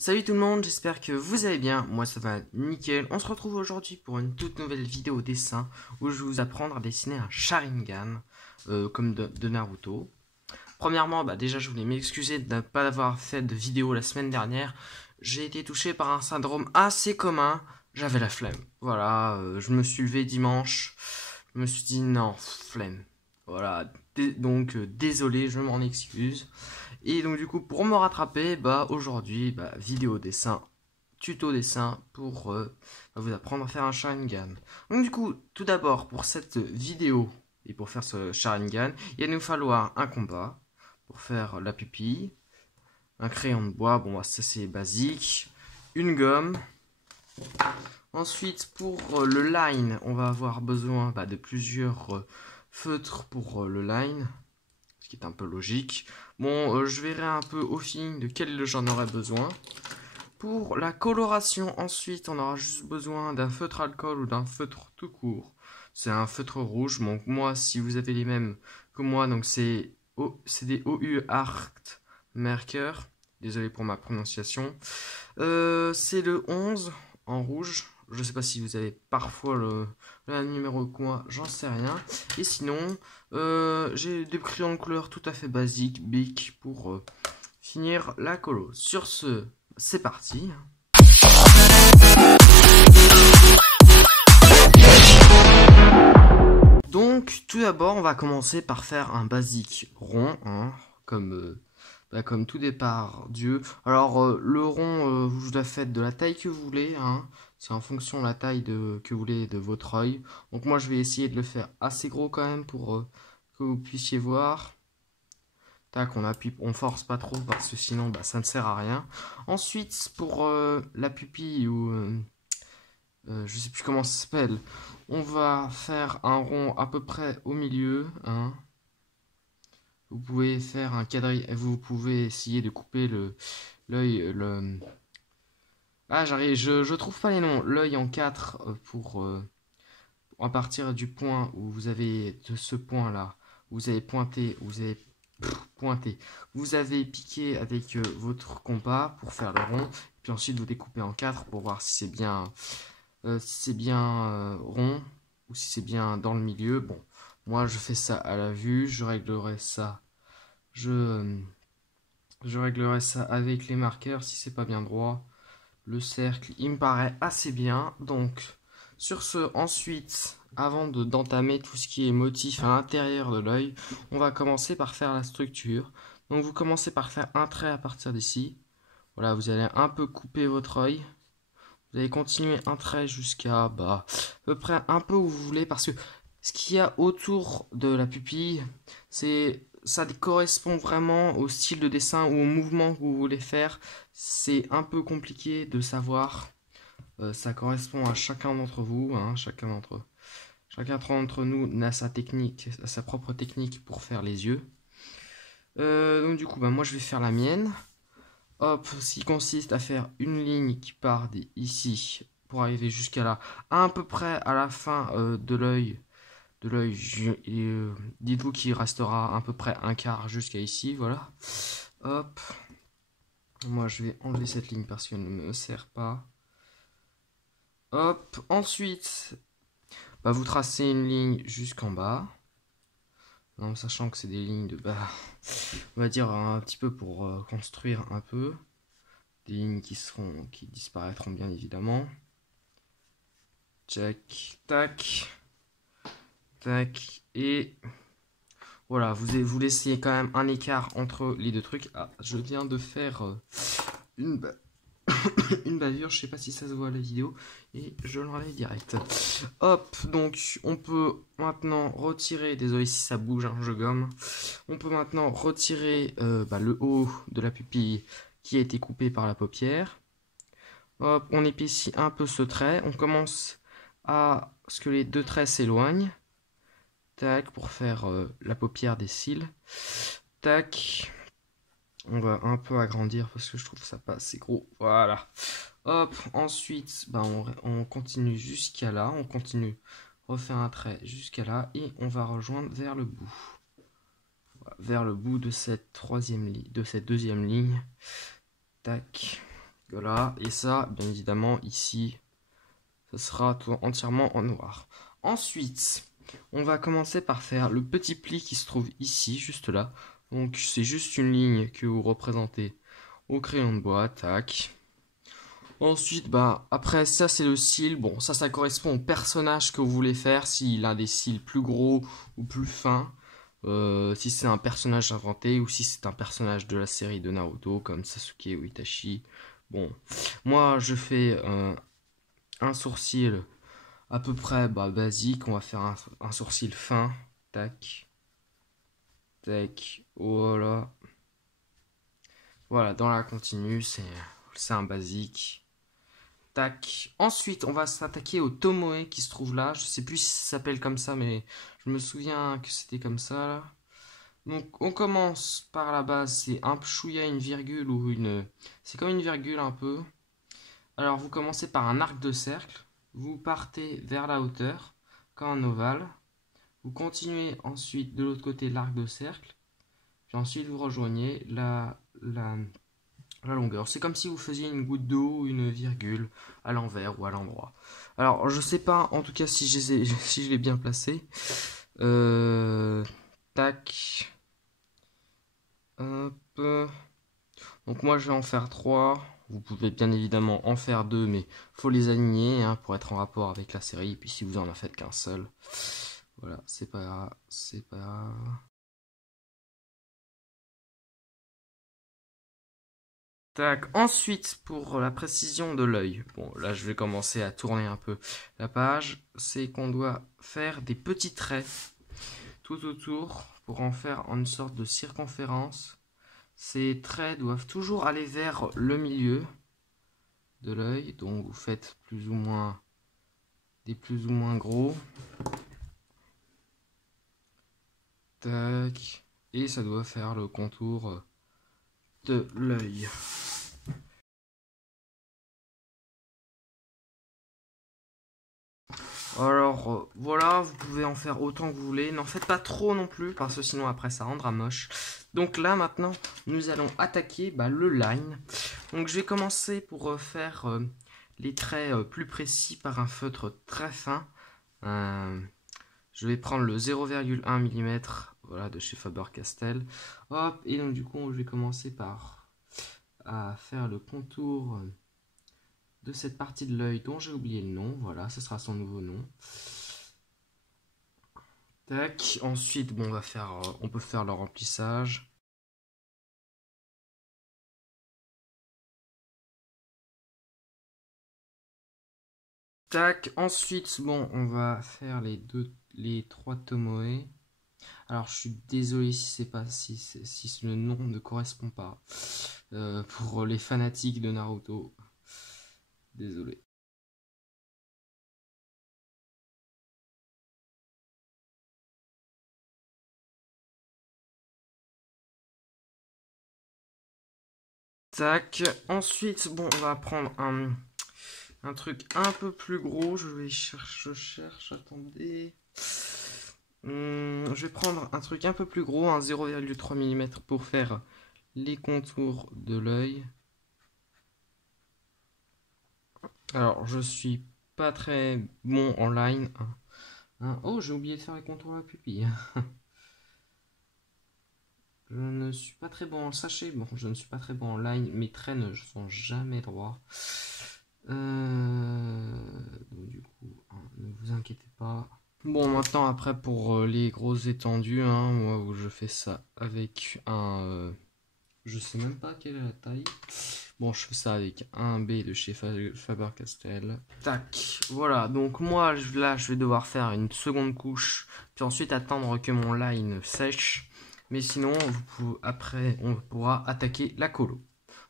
Salut tout le monde, j'espère que vous allez bien, moi ça va nickel. On se retrouve aujourd'hui pour une toute nouvelle vidéo dessin où je vais vous apprendre à dessiner un Sharingan comme de Naruto. Premièrement, déjà je voulais m'excuser de ne pas avoir fait de vidéo la semaine dernière. J'ai été touché par un syndrome assez commun, j'avais la flemme. Voilà, je me suis levé dimanche, je me suis dit non, flemme. Voilà, donc désolé, je m'en excuse. Et donc du coup pour me rattraper, aujourd'hui, vidéo dessin, tuto dessin pour vous apprendre à faire un Sharingan. Donc du coup, tout d'abord pour cette vidéo et pour faire ce Sharingan, il va nous falloir un compas pour faire la pupille, un crayon de bois, bon ça c'est basique, une gomme. Ensuite pour le line, on va avoir besoin de plusieurs feutres pour le line, ce qui est un peu logique. Bon, je verrai un peu au feeling de quel j'en aurai besoin. Pour la coloration, ensuite, on aura juste besoin d'un feutre alcool ou d'un feutre tout court. C'est un feutre rouge. Donc moi, si vous avez les mêmes que moi, donc c'est des OU Art Marker. Désolé pour ma prononciation. C'est le 11 en rouge. Je sais pas si vous avez parfois le même numéro que moi, j'en sais rien. Et sinon, j'ai des crayons de couleur tout à fait basiques, Bic, pour finir la colo. Sur ce, c'est parti. Donc, tout d'abord, on va commencer par faire un basique rond, hein, comme tout départ Dieu. Alors, le rond, vous le faites de la taille que vous voulez, hein. C'est en fonction de la taille que vous voulez de votre œil. Donc, moi, je vais essayer de le faire assez gros quand même pour que vous puissiez voir. Tac, on appuie, on force pas trop parce que sinon, ça ne sert à rien. Ensuite, pour la pupille ou je sais plus comment ça s'appelle, on va faire un rond à peu près au milieu, hein. Vous pouvez faire un quadrille, vous pouvez essayer de couper l'œil, je trouve pas les noms, l'œil en 4 pour à partir du point où vous avez, de ce point là, vous avez pointé, vous avez piqué avec votre compas pour faire le rond, puis ensuite vous découpez en 4 pour voir si c'est bien rond ou si c'est bien dans le milieu. Bon, moi je fais ça à la vue, je réglerai ça avec les marqueurs si c'est pas bien droit. Le cercle, il me paraît assez bien. Donc, sur ce, ensuite, avant d'entamer tout ce qui est motif à l'intérieur de l'œil, on va commencer par faire la structure. Donc, vous commencez par faire un trait à partir d'ici. Voilà, vous allez un peu couper votre œil. Vous allez continuer un trait jusqu'à à peu près un peu où vous voulez, parce que ce qu'il y a autour de la pupille, ça correspond vraiment au style de dessin ou au mouvement que vous voulez faire. C'est un peu compliqué de savoir. Ça correspond à chacun d'entre vous, hein, chacun d'entre nous a sa technique, sa propre technique pour faire les yeux. Donc du coup, moi je vais faire la mienne. Hop, ce qui consiste à faire une ligne qui part d'ici pour arriver jusqu'à là, à peu près à la fin de l'œil. Dites-vous qu'il restera à peu près un quart jusqu'à ici, voilà. Hop, moi je vais enlever cette ligne parce qu'elle ne me sert pas. Hop, ensuite, vous tracez une ligne jusqu'en bas. En sachant que c'est des lignes de on va dire un petit peu pour construire un peu. Des lignes qui disparaîtront bien évidemment. Check, tac, tac, et voilà, vous laissez quand même un écart entre les deux trucs. Ah, je viens de faire une bavure, je sais pas si ça se voit à la vidéo, et je l'enlève direct. Hop, donc on peut maintenant retirer, désolé si ça bouge, hein, je gomme. On peut maintenant retirer le haut de la pupille qui a été coupé par la paupière. Hop, on épaissit un peu ce trait, on commence à ce que les deux traits s'éloignent. Tac, pour faire la paupière des cils. Tac. On va un peu agrandir parce que je trouve ça pas assez gros. Voilà. Hop, ensuite, on continue jusqu'à là. On continue, refaire un trait jusqu'à là. Et on va rejoindre vers le bout. Vers le bout de cette deuxième ligne. Tac. Voilà, et ça, bien évidemment, ici, ça sera tout entièrement en noir. Ensuite, on va commencer par faire le petit pli qui se trouve ici, juste là. Donc, c'est juste une ligne que vous représentez au crayon de bois, tac. Ensuite, bah, après, ça, c'est le cil. Bon, ça correspond au personnage que vous voulez faire, s'il a des cils plus gros ou plus fins. Si c'est un personnage inventé ou si c'est un personnage de la série de Naruto, comme Sasuke ou Itachi. Bon, moi, je fais un sourcil à peu près basique. On va faire un sourcil fin. Tac. Tac. Voilà. Voilà, dans la continue, c'est un basique. Tac. Ensuite, on va s'attaquer au tomoe qui se trouve là. Je sais plus si ça s'appelle comme ça, mais je me souviens que c'était comme ça là. Donc, on commence par la base. C'est un chouïa, une virgule ou une. C'est comme une virgule un peu. Alors, vous commencez par un arc de cercle. Vous partez vers la hauteur, comme un ovale. Vous continuez ensuite de l'autre côté l'arc de cercle. Puis ensuite, vous rejoignez la longueur. C'est comme si vous faisiez une goutte d'eau ou une virgule à l'envers ou à l'endroit. Alors, je sais pas en tout cas si si je l'ai bien placé. Tac. Hop. Donc moi je vais en faire 3. Vous pouvez bien évidemment en faire 2, mais faut les aligner hein, pour être en rapport avec la série. Et puis si vous en faites qu'un seul, voilà, c'est pas grave, c'est pas grave. Tac. Ensuite, pour la précision de l'œil, bon là je vais commencer à tourner un peu la page, c'est qu'on doit faire des petits traits tout autour pour en faire une sorte de circonférence. Ces traits doivent toujours aller vers le milieu de l'œil, donc vous faites plus ou moins des plus ou moins gros. Tac. Et ça doit faire le contour de l'œil. Alors voilà, vous pouvez en faire autant que vous voulez. N'en faites pas trop non plus, parce que sinon après ça rendra moche. Donc là maintenant, nous allons attaquer le line. Donc je vais commencer pour faire les traits plus précis par un feutre très fin. Je vais prendre le 0,1 mm voilà, de chez Faber-Castell. Hop, et donc du coup je vais commencer par à faire le contour de cette partie de l'œil dont j'ai oublié le nom. Voilà, ce sera son nouveau nom. Tac. Ensuite, bon, on peut faire le remplissage. Tac. Ensuite, bon, on va faire les 3 tomoe. Alors, je suis désolé si le nom ne correspond pas pour les fanatiques de Naruto. Désolé. Tac. Ensuite, bon, on va prendre un truc un peu plus gros. Je cherche, attendez. Je vais prendre un truc un peu plus gros, un 0,3 mm pour faire les contours de l'œil. Alors, je suis pas très bon en line. Oh, j'ai oublié de faire les contours de la pupille. Je ne suis pas très bon en sachet. Bon, je ne suis pas très bon en line. Mes traits ne sont jamais droits. Donc, du coup, ne vous inquiétez pas. Bon, maintenant, après, pour les grosses étendues, moi, où je fais ça avec un... je sais même pas quelle est la taille. Bon, je fais ça avec un B de chez Faber-Castell. Tac, voilà. Donc moi, là, je vais devoir faire une seconde couche, puis ensuite attendre que mon line sèche. Mais sinon, après, on pourra attaquer la colo.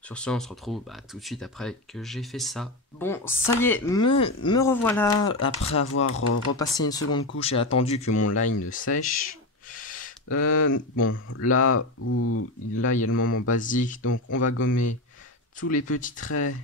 Sur ce, on se retrouve tout de suite après que j'ai fait ça. Bon, ça y est, me revoilà après avoir repassé une seconde couche et attendu que mon line sèche. Bon, là il y a le moment basique, donc on va gommer tous les petits traits,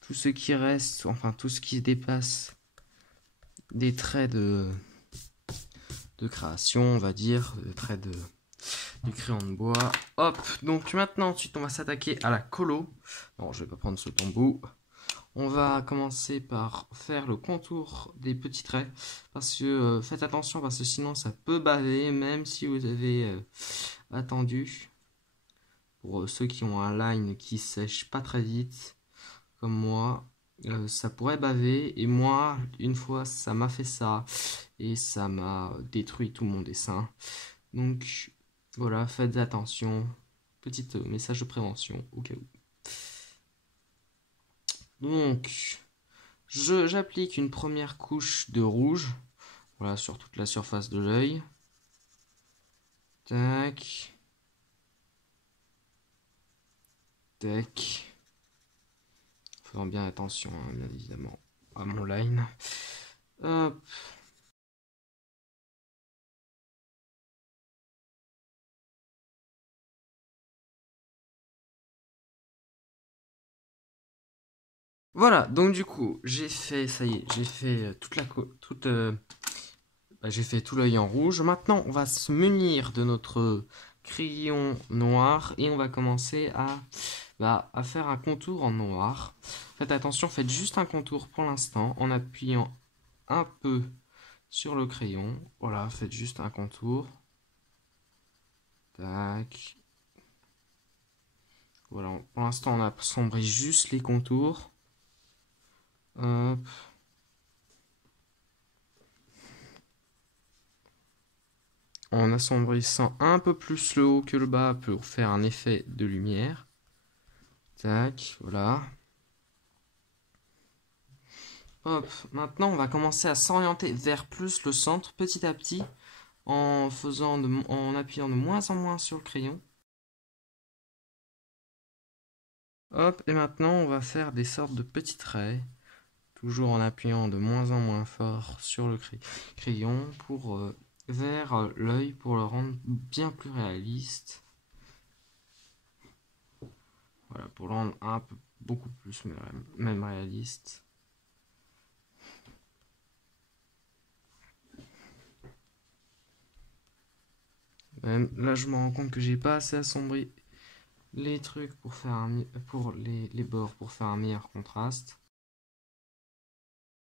tout ce qui reste, enfin tout ce qui se dépasse des traits de création, on va dire, des traits du crayon de bois. Hop, donc maintenant, ensuite, on va s'attaquer à la colo. Non, je vais pas prendre ce bambou. On va commencer par faire le contour des petits traits. Parce que faites attention, parce que sinon ça peut baver, même si vous avez attendu. Pour ceux qui ont un line qui sèche pas très vite, comme moi, ça pourrait baver. Et moi, une fois, ça m'a fait ça. Et ça m'a détruit tout mon dessin. Donc, voilà, faites attention. Petit message de prévention, au cas où. Donc, j'applique une première couche de rouge. Voilà, sur toute la surface de l'œil. Tac. Tac. Faisant bien attention, hein, bien évidemment, à mon line. Hop. Voilà, donc du coup, j'ai fait, ça y est, j'ai fait j'ai fait tout l'œil en rouge. Maintenant, on va se munir de notre crayon noir et on va commencer à faire un contour en noir. Faites attention, faites juste un contour pour l'instant en appuyant un peu sur le crayon. Voilà, faites juste un contour. Tac. Voilà, pour l'instant, on assombrit juste les contours. Hop. En assombrissant un peu plus le haut que le bas pour faire un effet de lumière. Tac, voilà. Hop, maintenant on va commencer à s'orienter vers plus le centre petit à petit en appuyant de moins en moins sur le crayon. Hop, et maintenant on va faire des sortes de petits traits, toujours en appuyant de moins en moins fort sur le crayon vers l'œil pour le rendre bien plus réaliste. Voilà, pour le rendre un peu beaucoup plus même réaliste. Même là, je me rends compte que j'ai pas assez assombri les trucs pour faire les bords pour faire un meilleur contraste.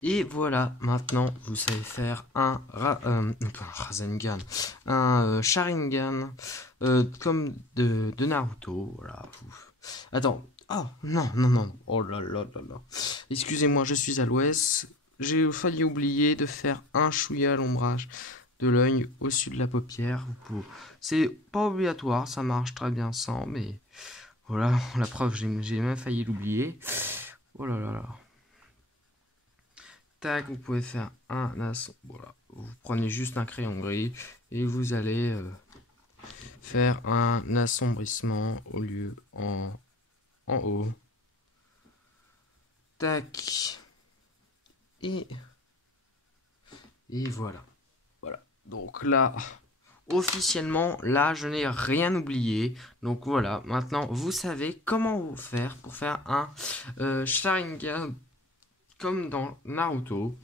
Et voilà, maintenant vous savez faire un Rasengan, un Sharingan comme de Naruto. Voilà. Attends, oh non, non, non, oh là là là là. Excusez-moi, je suis à l'ouest. J'ai failli oublier de faire un chouïa à l'ombrage de l'œil au-dessus de la paupière. C'est pas obligatoire, ça marche très bien sans, mais voilà, la preuve, j'ai même failli l'oublier. Oh là là là. Tac, vous pouvez faire un assemblage. Voilà, vous prenez juste un crayon gris et vous allez faire un assombrissement au lieu en haut. Tac. Et voilà. Voilà. Donc là, officiellement, là, je n'ai rien oublié. Donc voilà, maintenant, vous savez comment vous faire pour faire un Sharingan comme dans Naruto.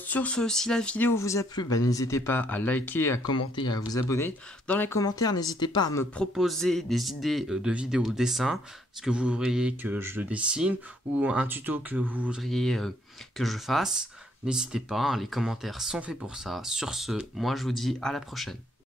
Sur ce, si la vidéo vous a plu, n'hésitez pas à liker, à commenter et à vous abonner. Dans les commentaires, n'hésitez pas à me proposer des idées de vidéos dessin, ce que vous voudriez que je dessine, ou un tuto que vous voudriez que je fasse. N'hésitez pas, hein, les commentaires sont faits pour ça. Sur ce, moi je vous dis à la prochaine.